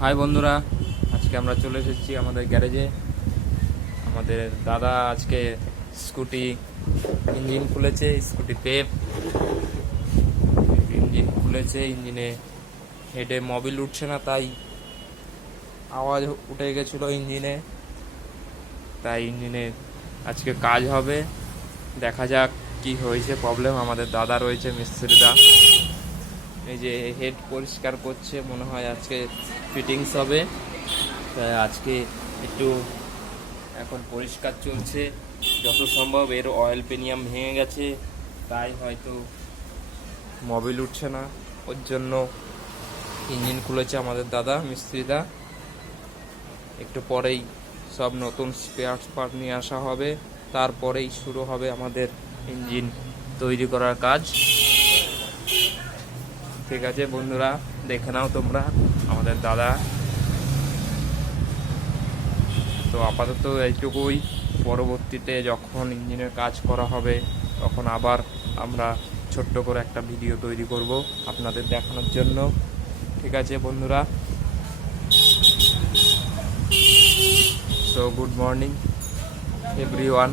High বন্ধুরা, আজকে আমরা চলে এসেছি আমাদের গ্যারেজে। আমাদের দাদা আজকে স্কুটি ইঞ্জিন খুলেছে, স্কুটি পেপ ইঞ্জিন খুলেছে। ইঞ্জিনে হেডে মোবিল উঠছে না, তাই আওয়াজ উঠে গেছিলো ইঞ্জিনে, তাই ইঞ্জিনে আজকে কাজ হবে। দেখা যাক কি হয়েছে প্রবলেম। আমাদের দাদা রয়েছে, মিস্ত্রিদা, এই যে হেড পরিষ্কার করছে, মনে হয় আজকে ফিটিংস হবে। তাই আজকে একটু এখন পরিষ্কার চলছে যত সম্ভব। এর অয়েল পেনিয়াম ভেঙে গেছে, তাই হয়তো মোবিল উঠছে না, ওর জন্য ইঞ্জিন খুলেছে আমাদের দাদা মিস্ত্রিদা। একটু পরেই সব নতুন স্পেয়ার পার্ট নিয়ে আসা হবে, তারপরেই শুরু হবে আমাদের ইঞ্জিন তৈরি করার কাজ। ঠিক আছে বন্ধুরা, দেখে নাও তোমরা আমাদের দাদা। তো আপাতত এইটুকুই, পরবর্তীতে যখন ইঞ্জিনের কাজ করা হবে তখন আবার আমরা ছোট্ট করে একটা ভিডিও তৈরি করব আপনাদের দেখানোর জন্য। ঠিক আছে বন্ধুরা, সো গুড মর্নিং এভরিওয়ান।